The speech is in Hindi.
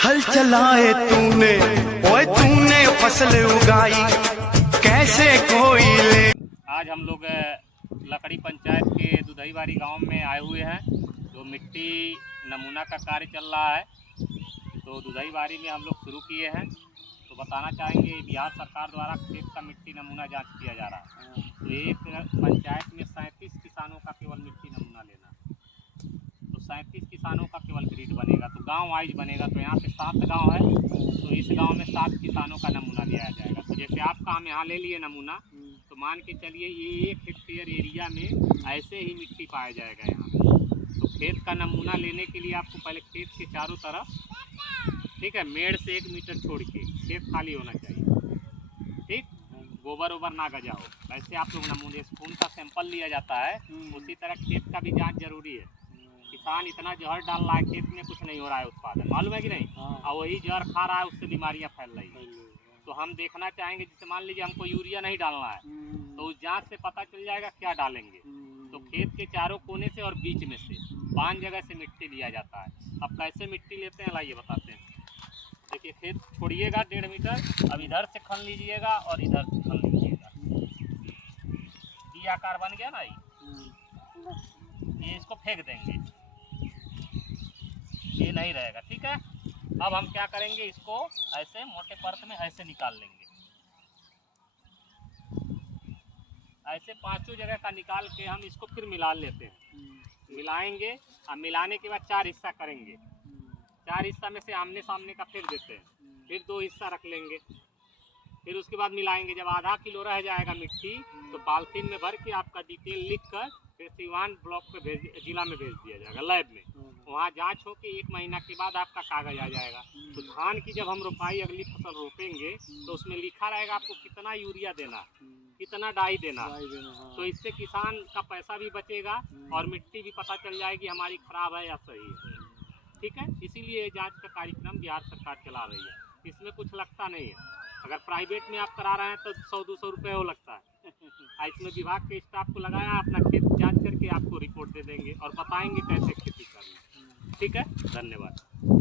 हल चलाए तूने, ओए तूने फसल उगाई, कैसे कोई ले। आज हम लोग लकड़ी पंचायत के दुधईबारी गांव में आए हुए हैं। जो मिट्टी नमूना का कार्य चल रहा है, तो दुधईबारी में हम लोग शुरू किए हैं। तो बताना चाहेंगे, बिहार सरकार द्वारा खेत का मिट्टी नमूना जांच किया जा रहा है। तो एक पंचायत में 37 किसानों का केवल मिट्टी नमूना लेना है। तो 37 किसानों का केवल ग्रिड बनेगा, तो गांव वाइज बनेगा। तो यहाँ पे 7 गांव है, तो इस गांव में 7 किसानों का नमूना लिया जाएगा। तो जैसे आपका हम यहाँ ले लिए नमूना, तो मान के चलिए ये 1 हेक्टेयर एरिया में ऐसे ही मिट्टी पाया जाएगा यहाँ। तो खेत का नमूना लेने के लिए आपको पहले खेत के चारों तरफ, ठीक है, मेड़ से 1 मीटर छोड़ के खेत खाली होना चाहिए, ठीक, गोबर ओबर ना गजा हो। ऐसे आप लोग नमूने खून का सैंपल लिया जाता है, उसी तरह खेत का भी जांच जरूरी है। किसान इतना जहर डाल रहा है खेत में, कुछ नहीं हो रहा है उत्पादन, मालूम है कि नहीं? और वही जहर खा रहा है, उससे बीमारियां फैल रही है। तो हम देखना चाहेंगे, जैसे मान लीजिए हमको यूरिया नहीं डालना है, तो उस जांच से पता चल जाएगा क्या डालेंगे। तो खेत के चारों कोने से और बीच में से 5 जगह से मिट्टी लिया जाता है। अब कैसे मिट्टी लेते हैं लाइए बताते हैं। देखिए, खेत छोड़िएगा 1.5 मीटर, अब इधर से खन लीजिएगा और इधर से खन लीजिएगा। डी आकार बन गया ना ये इसको फेंक देंगे, ये नहीं रहेगा, ठीक है। अब हम क्या करेंगे, इसको ऐसे मोटे परत में ऐसे निकाल लेंगे। ऐसे 5 जगह का निकाल के हम इसको फिर मिला लेते हैं। मिलाएंगे, अब मिलाने के बाद 4 हिस्सा करेंगे। 4 हिस्सा में से आमने सामने का फेंक देते हैं, फिर 2 हिस्सा रख लेंगे। फिर उसके बाद मिलाएंगे। जब आधा किलो रह जाएगा मिट्टी, तो पॉलिथीन में भर के आपका डिटेल लिख कर फिर सिवान ब्लॉक पे जिला में भेज दिया जाएगा, लैब में। वहाँ जांच हो के 1 महीना के बाद आपका कागज आ जाएगा। तो धान की जब हम रोपाई अगली फसल रोपेंगे, तो उसमें लिखा रहेगा आपको कितना यूरिया देना, कितना डाई देना। तो इससे किसान का पैसा भी बचेगा और मिट्टी भी पता चल जाएगी हमारी खराब है या सही है, ठीक है। इसीलिए जांच का कार्यक्रम बिहार सरकार चला रही है। इसमें कुछ लगता नहीं है। अगर प्राइवेट में आप करा रहे हैं तो 100-200 रुपये वो लगता है। इसमें विभाग के स्टाफ को लगाया, अपना खेत जांच करके आपको रिपोर्ट दे देंगे और बताएंगे कैसे खेती करनी, ठीक है। धन्यवाद।